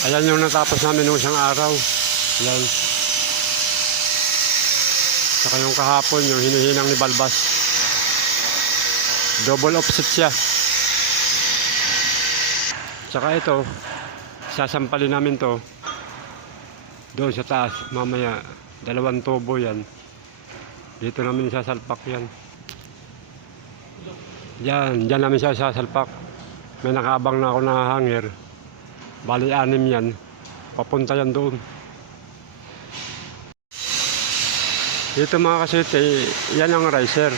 Ayan yung natapos namin nung isang araw. Ayan. Saka yung kahapon, yung hinihinang ni Balbas. Double offset siya. Saka ito, sasampalin namin to doon sa taas. Mamaya, 2 tubo yan. Dito namin sasalpak yan. Diyan namin siya sasalpak. May nakaabang na ako na hanger. Bali 6 yan. Papunta yan doon. Dito mga kasiti, yan ang riser.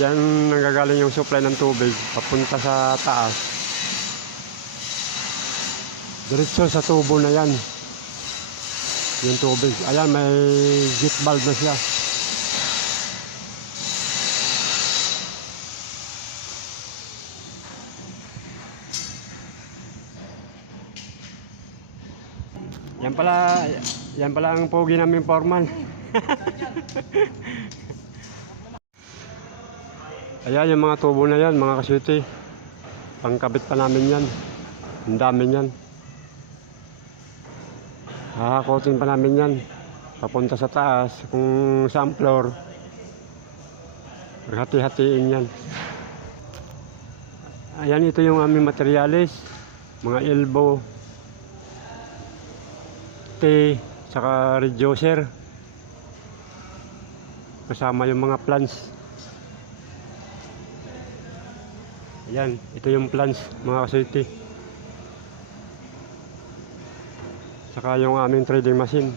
Yan nanggagaling yung supply ng tubig. Papunta sa taas. Diretso sa tubo na yan. Yung tubig. Ayan, may jet valve na siya. Yan pala ang pogi namin foreman. Ayan yung mga tubo na yan, mga kasiti. Pangkabit pa namin yan. Ang dami yan. Hahakotin pa namin yan. Papunta sa taas. Kung saan floor, hati-hatiin yan. Ayan, ito yung aming materialis. Mga elbow, T, saka reducer. Kasama yung mga plans. Ayan, ito yung plans, mga kasiti. Saka yung aming trading machine.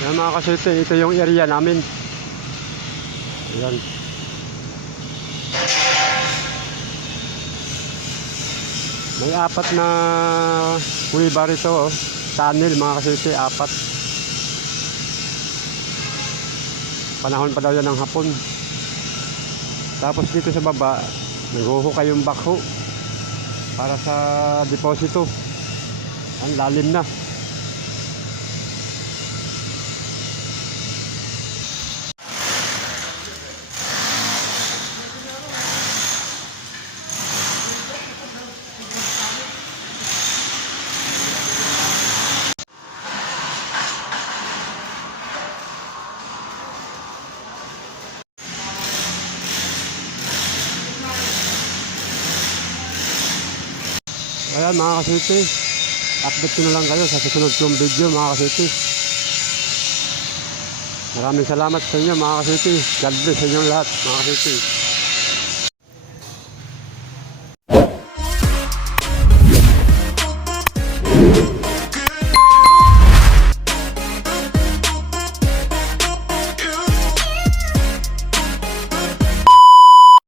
Ayan mga kasiti, ito yung area namin. Ayan. May 4 na wheelbar ito, oh. Tunnel mga kasiti, 4. Panahon pa daw yan ng hapon. Tapos dito sa baba, naghuhukay yung backhoe para sa deposito. Ang lalim na. Ayan mga kasiti, update ko na lang kayo sa susunod kong video mga kasiti. Maraming salamat sa inyo mga kasiti. God bless sa inyong lahat mga kasiti.